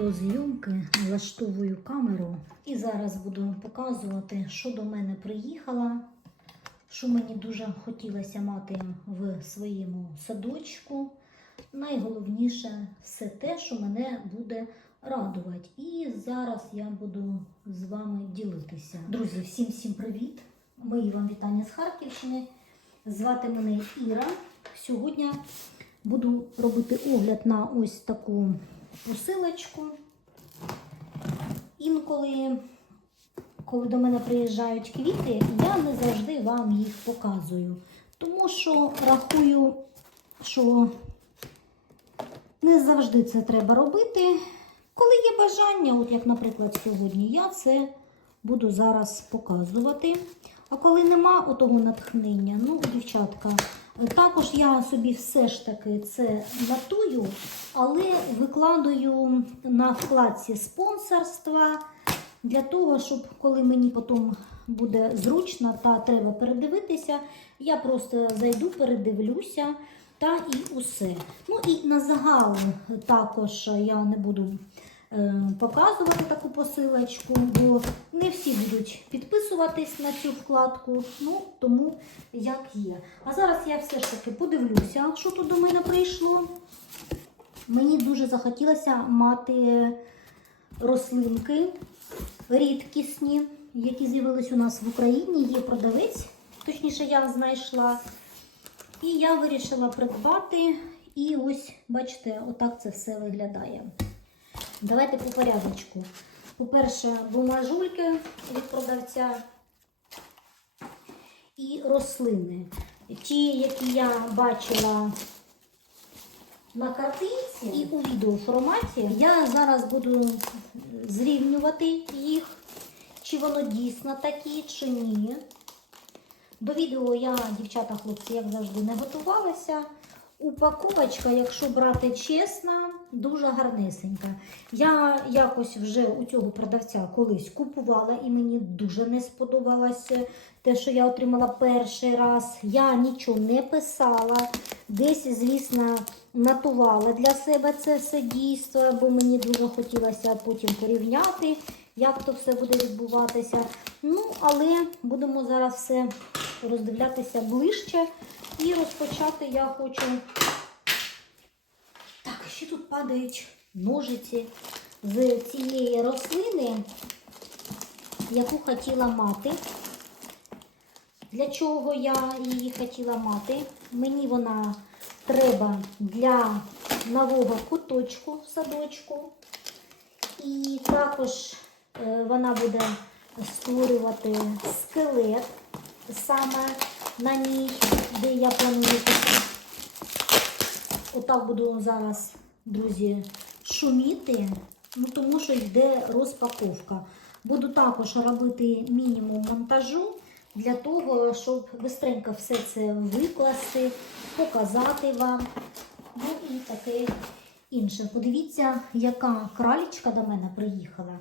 До зйомки, влаштовую камеру і зараз буду показувати, що до мене приїхало, що мені дуже хотілося мати в своєму садочку. Найголовніше все те, що мене буде радувати. І зараз я буду з вами ділитися. Друзі, всім всім привіт! Мої вам вітання з Харківщини. Звати мене Іра. Сьогодні буду робити огляд на ось таку посилочку. Інколи, коли до мене приїжджають квіти, я не завжди вам їх показую. Тому що рахую, що не завжди це треба робити. Коли є бажання, от як, наприклад, сьогодні, я це буду зараз показувати. А коли нема отого натхнення, ну, дівчатка, також я собі все ж таки це натую, але викладаю на вкладці спонсорства для того, щоб коли мені потім буде зручно та треба передивитися, я просто зайду, передивлюся та і усе. Ну і на загал також я не буду показувати таку посилочку, бо не всі будуть підписуватись на цю вкладку, ну тому як є. А зараз я все ж таки подивлюся, що тут до мене прийшло. Мені дуже захотілося мати рослинки рідкісні, які з'явились у нас в Україні. Є продавець, точніше, я знайшла. І я вирішила придбати. І ось, бачите, отак це все виглядає. Давайте по порядочку. По-перше, бумажульки від продавця і рослини. Ті, які я бачила на картинці і у відеоформаті, я зараз буду зрівнювати їх, чи воно дійсно такі, чи ні. До відео я, дівчата, хлопці, як завжди, не готувалася. Упаковочка, якщо брати чесно, дуже гарнесенька. Я якось вже у цього продавця колись купувала і мені дуже не сподобалося те, що я отримала перший раз. Я нічого не писала. Десь, звісно, натувала для себе це все дійство, бо мені дуже хотілося потім порівняти, як то все буде відбуватися. Ну, але будемо зараз все роздивлятися ближче. І розпочати я хочу. Так, ще тут падають ножиці з цієї рослини, яку хотіла мати. Для чого я її хотіла мати? Мені вона треба для нового куточку в садочку. І також е, вона буде створювати скелет саме на ній, де я планую. Отак буду зараз, друзі, шуміти, ну тому що йде розпаковка. Буду також робити мінімум монтажу для того, щоб швидко все це викласти, показати вам. Ну і таке інше. Подивіться, яка кралічка до мене приїхала.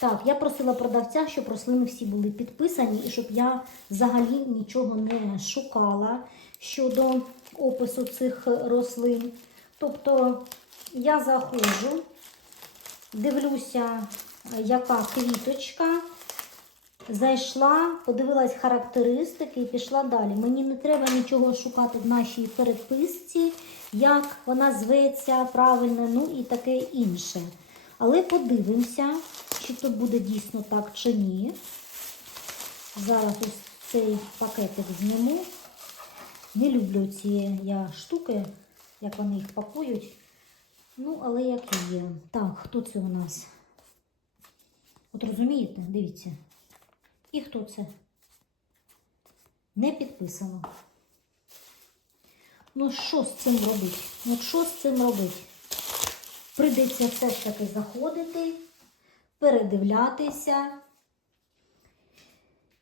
Так, я просила продавця, щоб рослини всі були підписані, і щоб я взагалі нічого не шукала щодо опису цих рослин. Тобто я заходжу, дивлюся, яка квіточка. Зайшла, подивилась характеристики і пішла далі. Мені не треба нічого шукати в нашій переписці, як вона зветься правильно, ну і таке інше. Але подивимося, чи то буде дійсно так, чи ні. Зараз ось цей пакетик зніму. Не люблю ці я штуки, як вони їх пакують. Ну, але як є. Так, хто це у нас? От розумієте, дивіться. І хто це? Не підписано. Ну, що з цим робити? От що з цим робити? Прийдеться все ж таки заходити, передивлятися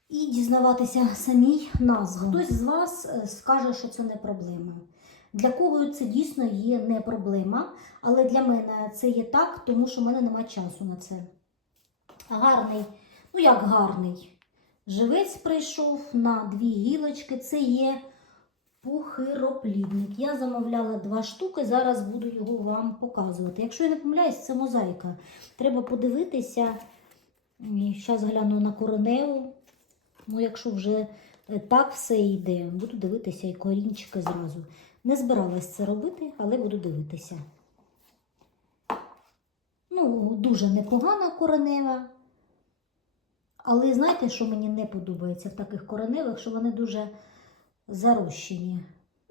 і дізнаватися самій назву. Хтось з вас е, скаже, що це не проблема. Для кого це дійсно є не проблема, але для мене це є так, тому що в мене немає часу на це. Гарний, ну як гарний. Живець прийшов на дві гілочки. Це є пухироплідник. Я замовляла два штуки, зараз буду його вам показувати. Якщо я не помиляюсь, це мозаїка. Треба подивитися. Зараз гляну на кореневу. Ну, якщо вже е, так все йде, буду дивитися і корінчики зразу. Не збиралась це робити, але буду дивитися. Ну, дуже непогана коренева. Але знаєте, що мені не подобається в таких кореневих, що вони дуже зарощені.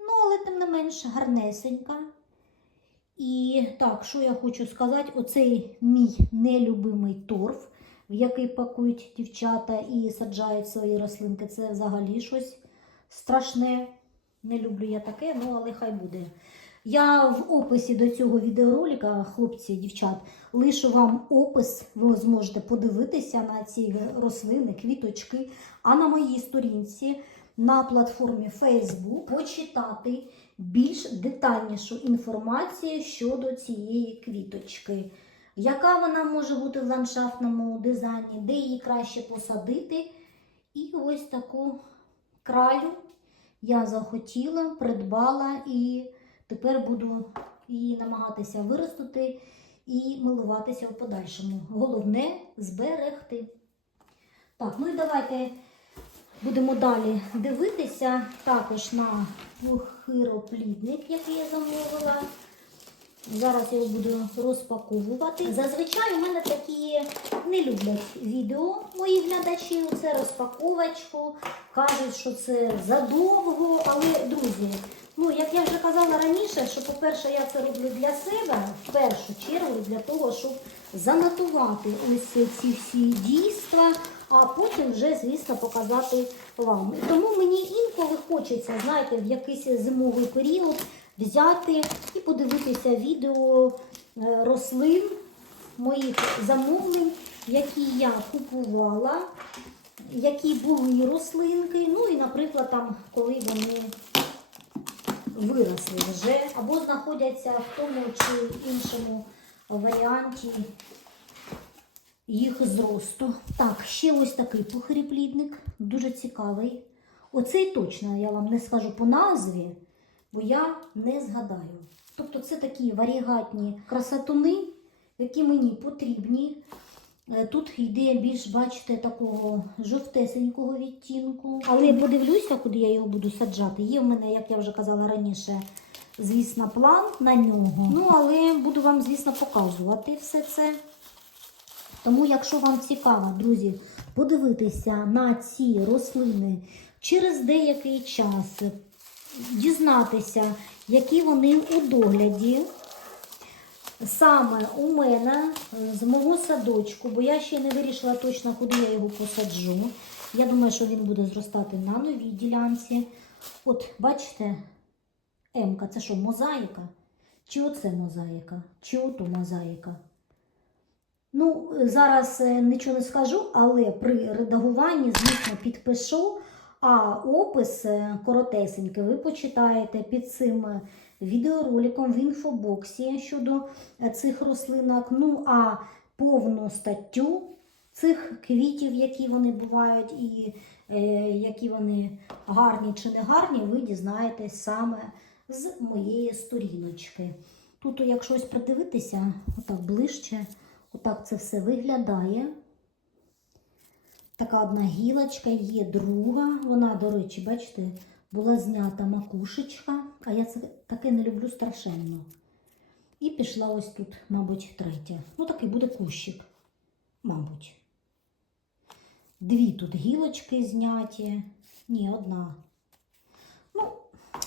Ну, але тим не менш гарнесенька. І так, що я хочу сказати, оцей мій нелюбимий торф, в який пакують дівчата і саджають свої рослинки, це взагалі щось страшне. Не люблю я таке, ну але хай буде. Я в описі до цього відеоролика, хлопці, дівчат, лишу вам опис, ви зможете подивитися на ці рослини, квіточки, а на моїй сторінці на платформі Facebook почитати більш детальнішу інформацію щодо цієї квіточки. Яка вона може бути в ландшафтному дизайні, де її краще посадити. І ось таку кралю я захотіла, придбала і тепер буду її намагатися виростити і милуватися в подальшому. Головне зберегти. Так, ну і давайте будемо далі дивитися також на пухироплідник, який я замовила. Зараз я його буду розпаковувати. Зазвичай у мене такі не люблять відео мої глядачі. Це розпаковочку. Кажуть, що це задовго. Але, друзі, ну як я вже казала раніше, що, по-перше, я це роблю для себе, в першу чергу, для того, щоб занотувати ось ці всі дійства, а потім вже, звісно, показати вам. І тому мені інколи хочеться, знаєте, в якийсь зимовий період взяти і подивитися відео е, рослин моїх замовлень, які я купувала, які були рослинки. Ну і, наприклад, там, коли вони виросли вже, або знаходяться в тому чи іншому варіанті їх зросту. Так, ще ось такий похріплідник, дуже цікавий. Оцей точно я вам не скажу по назві, бо я не згадаю. Тобто це такі варігатні красотуни, які мені потрібні. Е, Тут йде більш, бачите, такого жовтесенького відтінку. Але я подивлюся, куди я його буду саджати. Є в мене, як я вже казала раніше, звісно, план на нього. Ну, але буду вам, звісно, показувати все це. Тому, якщо вам цікаво, друзі, подивитися на ці рослини через деякий час, дізнатися, які вони у догляді. Саме у мене з мого садочку, бо я ще не вирішила точно, куди я його посаджу. Я думаю, що він буде зростати на новій ділянці. От, бачите, Емка, це що, мозаїка? Чи оце мозаїка? Чи ото мозаїка? Ну, зараз е, нічого не скажу, але при редагуванні, звісно, підпишу, а опис е, коротесенький ви почитаєте під цим е, відеороликом в інфобоксі щодо е, цих рослинок. Ну, а повну статтю цих квітів, які вони бувають, і е, які вони гарні чи не гарні, ви дізнаєтесь саме з моєї сторіночки. Тут, ось придивитися, отак ближче, отак це все виглядає. Така одна гілочка, є друга. Вона, до речі, бачите, була знята макушечка, а я це таке не люблю страшенно. І пішла ось тут, мабуть, третя. Ну, такий буде кущик, мабуть. Дві тут гілочки зняті. Ні, одна. Ну,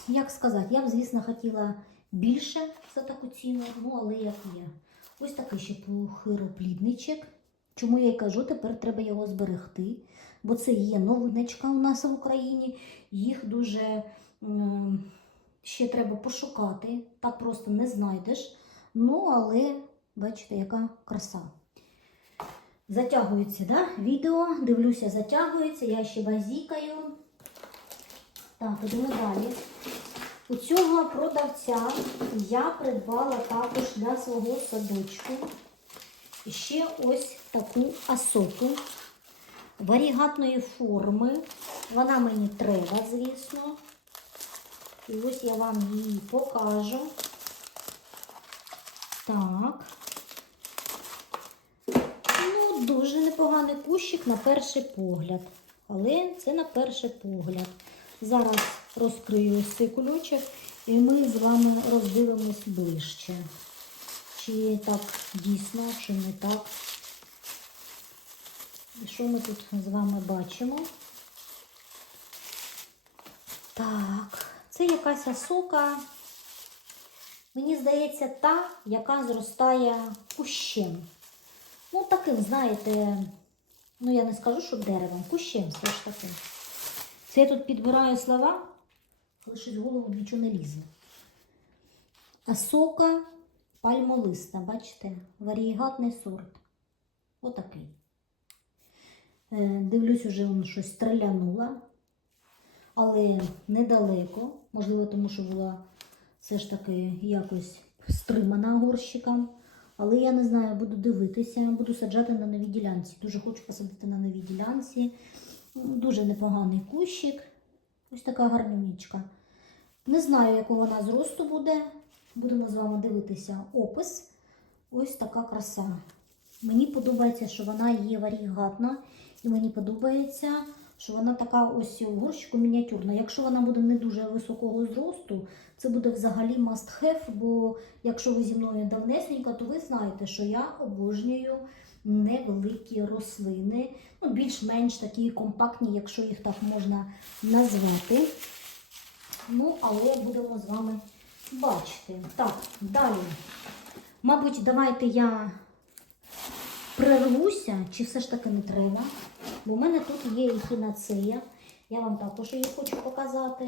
як сказати, я б, звісно, хотіла більше за таку ціну, ну, але як є. Ось такий ще пухироплідничок. Чому я й кажу, тепер треба його зберегти, бо це є новиночка у нас в Україні. Їх дуже ще треба пошукати. Так просто не знайдеш. Ну, але бачите, яка краса. Затягується, да? Відео, дивлюся, затягується, я ще базікаю. Так, ідемо далі. У цього продавця я придбала також для свого садочку ще ось таку асоку варігатної форми. Вона мені треба, звісно. І ось я вам її покажу. Так. Ну, дуже непоганий кущик на перший погляд. Але це на перший погляд. Зараз розкрию ось цей кульочок і ми з вами роздивимось ближче. Чи так дійсно, чи не так. І що ми тут з вами бачимо? Так, це якась осока. Мені здається, та, яка зростає кущем. Ну, таким, знаєте, ну я не скажу, що деревом, кущем все ж таки. Це я тут підбираю слова, але щось в голову нічого не лізе. Осока пальмолиста, бачите, варієгатний сорт. Отакий. Е, Дивлюсь, уже воно щось стрілянуло, але недалеко. Можливо, тому що була все ж таки якось стримана горщиком. Але я не знаю, буду дивитися, буду саджати на новій ділянці. Дуже хочу посадити на новій ділянці. Дуже непоганий кущик. Ось така гарнючка. Не знаю, якого вона зросту буде. Будемо з вами дивитися опис. Ось така краса. Мені подобається, що вона є варігатна, і мені подобається, що вона така ось у горщику мініатюрна. Якщо вона буде не дуже високого зросту, це буде взагалі must have, бо якщо ви зі мною давнесенько, то ви знаєте, що я обожнюю невеликі рослини, ну, більш-менш такі компактні, якщо їх так можна назвати. Ну, але будемо з вами бачити. Так, далі. Мабуть, давайте я прервуся, чи все ж таки не треба. Бо в мене тут є ехінацея. Я вам також її хочу показати.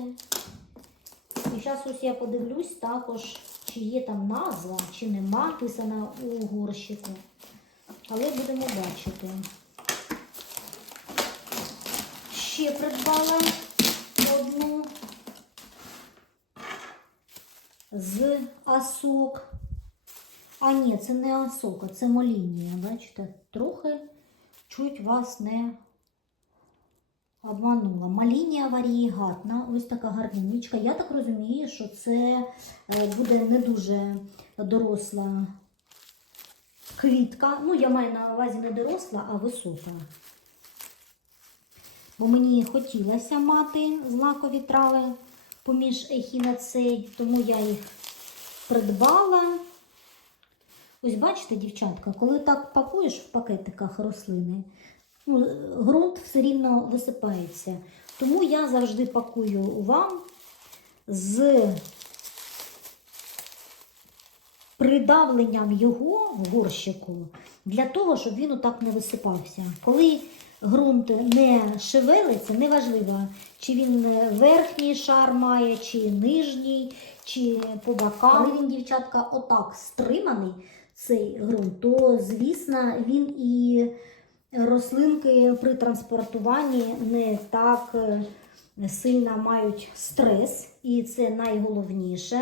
І зараз ось я подивлюсь також, чи є там назва, чи нема написана у горщику. Але будемо бачити. Ще придбала одну з асок. А ні, це не осока, це молінія. Бачите, трохи чуть вас не обманула. Малінія варієгатна, ось така гарнючка. Я так розумію, що це е, буде не дуже доросла квітка. Ну, я маю на увазі не доросла, а висока. Бо мені хотілося мати злакові трави поміж ехінацей, тому я їх придбала. Ось бачите, дівчатка, коли так пакуєш в пакетиках рослини, ну, ґрунт все рівно висипається. Тому я завжди пакую вам з придавленням його в горщику для того, щоб він отак не висипався. Коли ґрунт не шевелиться, неважливо, чи він верхній шар має, чи нижній, чи по бокам. Коли він, дівчатка, отак стриманий, цей ґрунт, то, звісно, він і рослинки при транспортуванні не так е, сильно мають стрес, і це найголовніше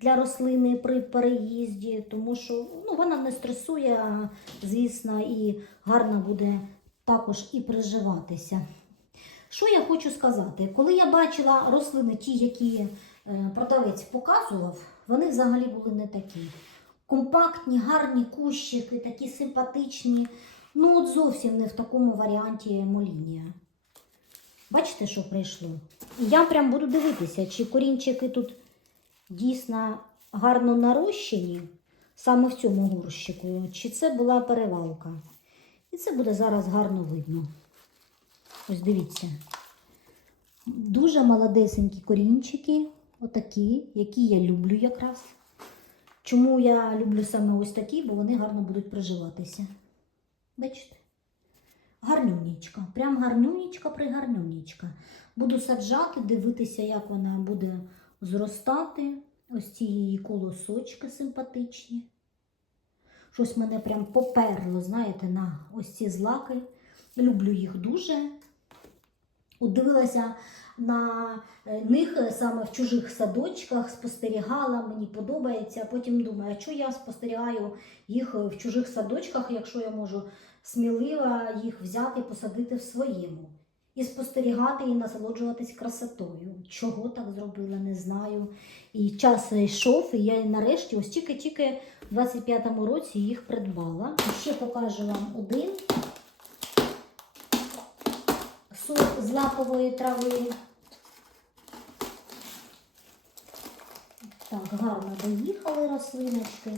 для рослини при переїзді, тому що ну, вона не стресує, звісно, і гарно буде також і приживатися. Що я хочу сказати? Коли я бачила рослини, ті, які е, продавець показував, вони взагалі були не такі. Компактні, гарні кущики, такі симпатичні. Ну, от зовсім не в такому варіанті молінія. Бачите, що прийшло? Я прям буду дивитися, чи корінчики тут дійсно гарно нарощені, саме в цьому горщику, чи це була перевалка. І це буде зараз гарно видно. Ось дивіться. Дуже молодесенькі корінчики, отакі, які я люблю якраз. Чому я люблю саме ось такі, бо вони гарно будуть приживатися. Бачите? Гарнюнічка. Прям гарнюнічка пригарнюнічка. Буду саджати, дивитися, як вона буде зростати. Ось ці її колосочки симпатичні. Щось мене прям поперло, знаєте, на ось ці злаки. Люблю їх дуже. От дивилася на е, них саме в чужих садочках, спостерігала, мені подобається. Потім думаю, а чого я спостерігаю їх в чужих садочках, якщо я можу сміливо їх взяти посадити в своєму. І спостерігати і насолоджуватись красотою. Чого так зробила, не знаю. І час йшов, і я нарешті ось тільки-тільки в 25-му році їх придбала. Ще покажу вам один сорт з лакової трави. Так, гарно доїхали рослиночки.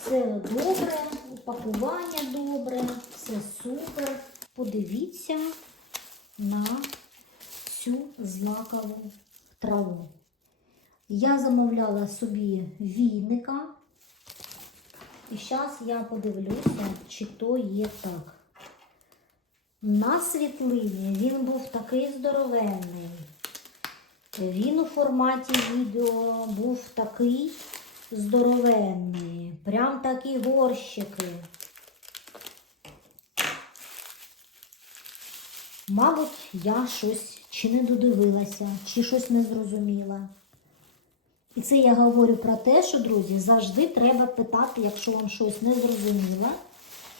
Все добре, упакування добре, все супер. Подивіться на цю злакову траву. Я замовляла собі війника. І зараз я подивлюся, чи то є так. На світлині він був такий здоровенний. Він у форматі відео був такий здоровенний. Прям такі горщики. Мабуть, я щось чи не додивилася, чи щось не зрозуміла. І це я говорю про те, що, друзі, завжди треба питати, якщо вам щось не зрозуміло,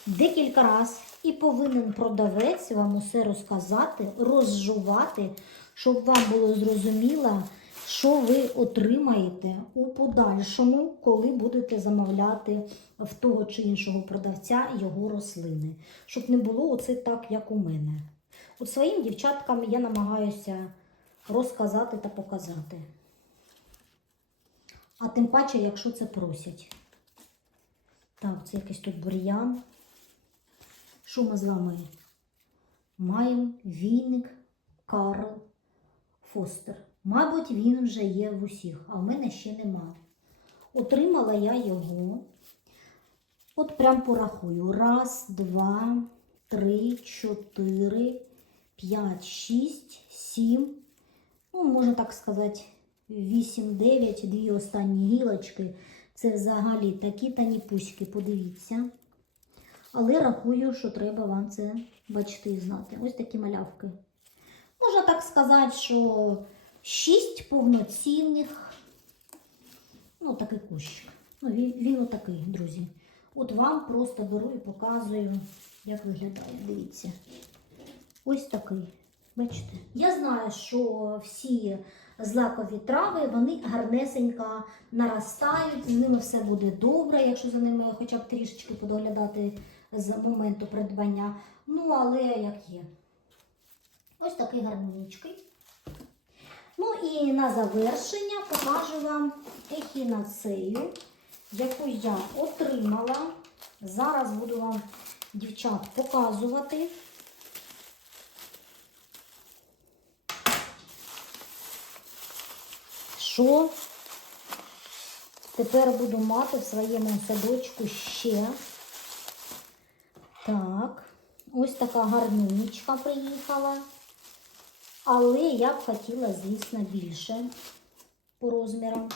декілька разів і повинен продавець вам усе розказати, розжувати, щоб вам було зрозуміло, що ви отримаєте у подальшому, коли будете замовляти в того чи іншого продавця його рослини. Щоб не було оце так, як у мене. От своїм дівчаткам я намагаюся розказати та показати. А тим паче, якщо це просять. Так, це якийсь тут бур'ян. Що ми з вами маємо? Війник Карл Фостер. Мабуть, він вже є в усіх, а в мене ще нема. Отримала я його. От прям порахую. Раз, два, три, чотири, п'ять, шість, сім. Ну, можна так сказати, 8-9, дві останні гілочки. Це взагалі такі таніпуськи, подивіться. Але рахую, що треба вам це бачити і знати. Ось такі малявки. Можна так сказати, що 6 повноцінних, ну, такий кущик. Ну, він, він отакий, друзі. От вам просто беру і показую, як виглядає. Дивіться. Ось такий. Бачите? Я знаю, що всі злакові трави, вони гарнесенько наростають, з ними все буде добре, якщо за ними хоча б трішечки подоглядати з моменту придбання. Ну, але як є. Ось такий гарничкий. Ну і на завершення покажу вам ехінацею, яку я отримала. Зараз буду вам, дівчат, показувати. Що тепер буду мати в своєму садочку ще. Так, ось така гарничка приїхала. Але я б хотіла, звісно, більше по розмірам.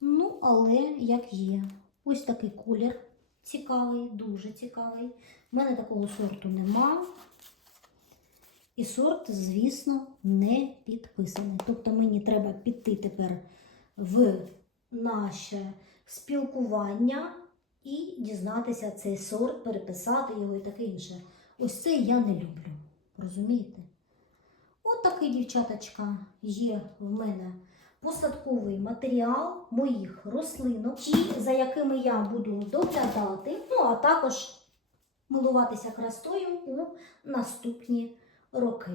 Ну, але як є. Ось такий колір цікавий, дуже цікавий. У мене такого сорту нема. І сорт, звісно, не підписаний. Тобто мені треба піти тепер в наше спілкування і дізнатися цей сорт, переписати його і таке інше. Ось це я не люблю. Розумієте? От такий, дівчаточка, є в мене посадковий матеріал моїх рослинок, ті, за якими я буду доглядати, ну а також милуватися красою у наступні роки.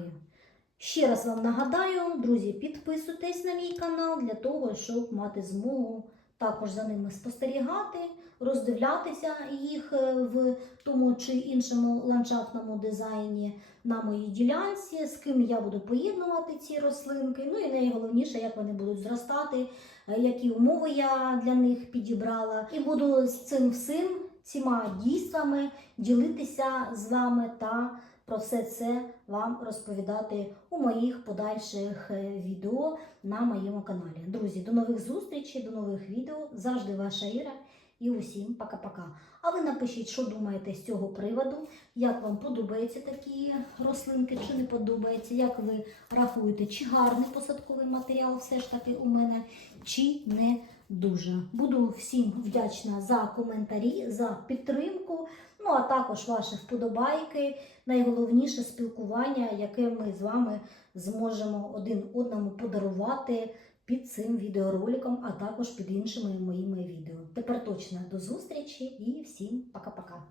Ще раз вам нагадаю, друзі, підписуйтесь на мій канал для того, щоб мати змогу також за ними спостерігати, роздивлятися їх е, в тому чи іншому ландшафтному дизайні на моїй ділянці, з ким я буду поєднувати ці рослинки. Ну і найголовніше, як вони будуть зростати, е, які умови я для них підібрала. І буду з цим всім, цими дійствами ділитися з вами та про все це вам розповідати у моїх подальших е, відео на моєму каналі. Друзі, до нових зустрічей, до нових відео. Завжди ваша Іра. І усім пока-пока. А ви напишіть, що думаєте з цього приводу, як вам подобаються такі рослинки, чи не подобається, як ви рахуєте, чи гарний посадковий матеріал все ж таки у мене, чи не дуже. Буду всім вдячна за коментарі, за підтримку, ну а також ваші вподобайки. Найголовніше спілкування, яке ми з вами зможемо один одному подарувати під цим відеороликом, а також під іншими моїми відео. Тепер точно до зустрічі і всім пока-пока.